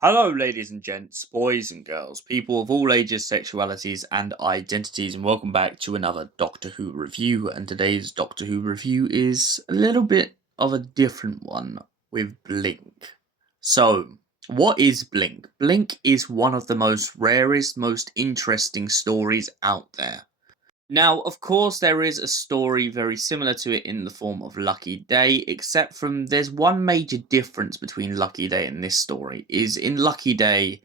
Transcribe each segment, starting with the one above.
Hello, ladies and gents, boys and girls, people of all ages, sexualities, and identities, and welcome back to another Doctor Who review. And today's Doctor Who review is a little bit of a different one with Blink. So, what is Blink? Blink is one of the most rarest, most interesting stories out there. Now, of course, there is a story very similar to it in the form of Lucky Day, except from there's one major difference between Lucky Day and this story, is in Lucky Day,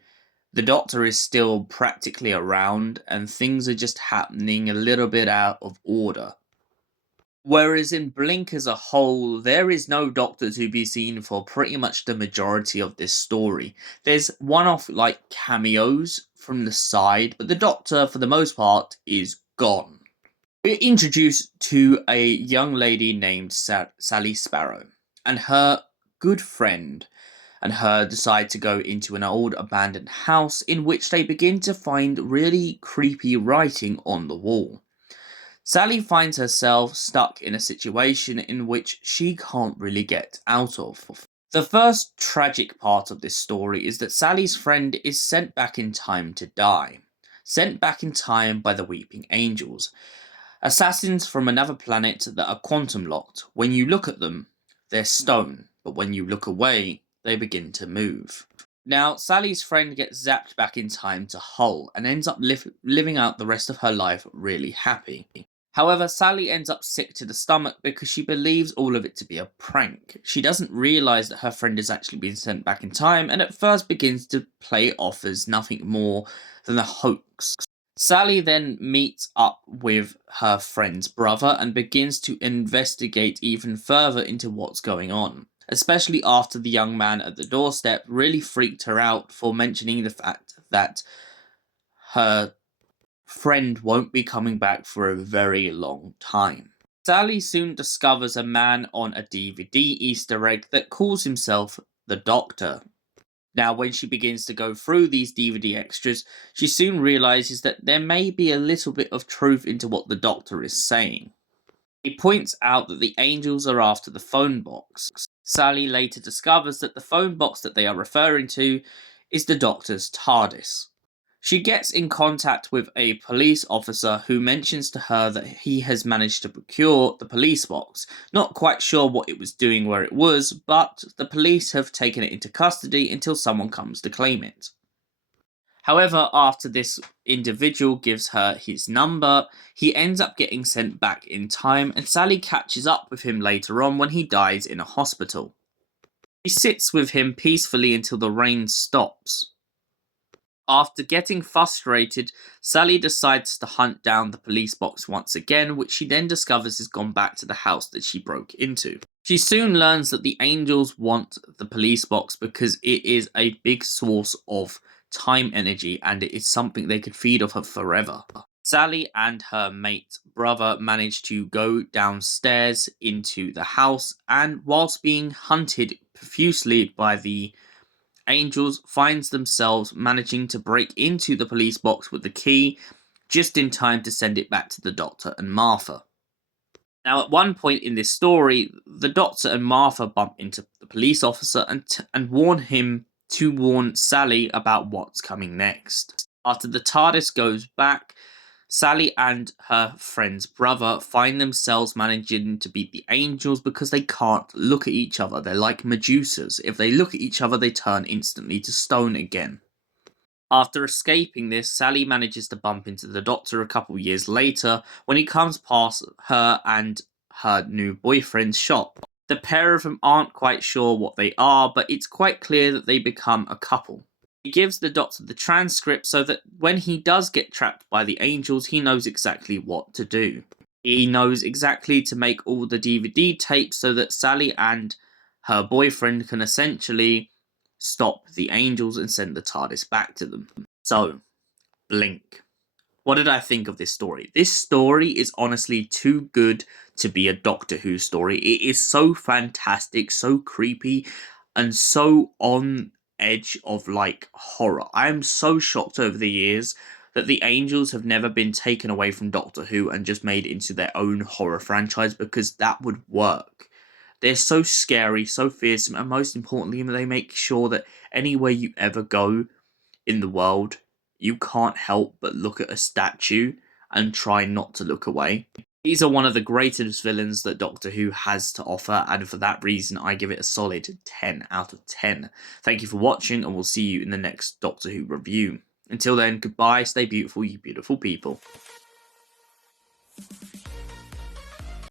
the Doctor is still practically around and things are just happening a little bit out of order. Whereas in Blink as a whole, there is no Doctor to be seen for pretty much the majority of this story. There's one-off like cameos from the side, but the Doctor, for the most part, is gone. We're introduced to a young lady named Sally Sparrow, and her good friend and her decide to go into an old abandoned house in which they begin to find really creepy writing on the wall. Sally finds herself stuck in a situation in which she can't really get out of. The first tragic part of this story is that Sally's friend is sent back in time to die. Sent back in time by the Weeping Angels. Assassins from another planet that are quantum locked. When you look at them, they're stone, but when you look away, they begin to move. Now, Sally's friend gets zapped back in time to Hull and ends up living out the rest of her life really happy. However, Sally ends up sick to the stomach because she believes all of it to be a prank. She doesn't realise that her friend has actually been sent back in time and at first begins to play it off as nothing more than a hoax. Sally then meets up with her friend's brother and begins to investigate even further into what's going on, especially after the young man at the doorstep really freaked her out for mentioning the fact that her friend won't be coming back for a very long time. Sally soon discovers a man on a DVD Easter egg that calls himself the Doctor. Now, when she begins to go through these DVD extras, she soon realises that there may be a little bit of truth into what the Doctor is saying. He points out that the angels are after the phone box. Sally later discovers that the phone box that they are referring to is the Doctor's TARDIS. She gets in contact with a police officer who mentions to her that he has managed to procure the police box. Not quite sure what it was doing where it was, but the police have taken it into custody until someone comes to claim it. However, after this individual gives her his number, he ends up getting sent back in time and Sally catches up with him later on when he dies in a hospital. She sits with him peacefully until the rain stops. After getting frustrated, Sally decides to hunt down the police box once again, which she then discovers has gone back to the house that she broke into. She soon learns that the angels want the police box because it is a big source of time energy and it is something they could feed off of forever. Sally and her mate brother manage to go downstairs into the house and whilst being hunted profusely by the angels finds themselves managing to break into the police box with the key just in time to send it back to the Doctor and Martha. Now, at one point in this story, the Doctor and Martha bump into the police officer and warn him to warn Sally about what's coming next. After the TARDIS goes back, Sally and her friend's brother find themselves managing to beat the angels because they can't look at each other. They're like Medusas. If they look at each other, they turn instantly to stone again. After escaping this, Sally manages to bump into the Doctor a couple years later when he comes past her and her new boyfriend's shop. The pair of them aren't quite sure what they are, but it's quite clear that they become a couple. He gives the Doctor the transcript so that when he does get trapped by the angels, he knows exactly what to do. He knows exactly to make all the DVD tapes so that Sally and her boyfriend can essentially stop the angels and send the TARDIS back to them. So, Blink. What did I think of this story? This story is honestly too good to be a Doctor Who story. It is so fantastic, so creepy. and so on edge of like horror. I am so shocked over the years that the Angels have never been taken away from Doctor Who and just made into their own horror franchise, because that would work. They're so scary, so fearsome, and most importantly, they make sure that anywhere you ever go in the world, you can't help but look at a statue and try not to look away. These are one of the greatest villains that Doctor Who has to offer, and for that reason, I give it a solid 10 out of 10. Thank you for watching, and we'll see you in the next Doctor Who review. Until then, goodbye, stay beautiful, you beautiful people.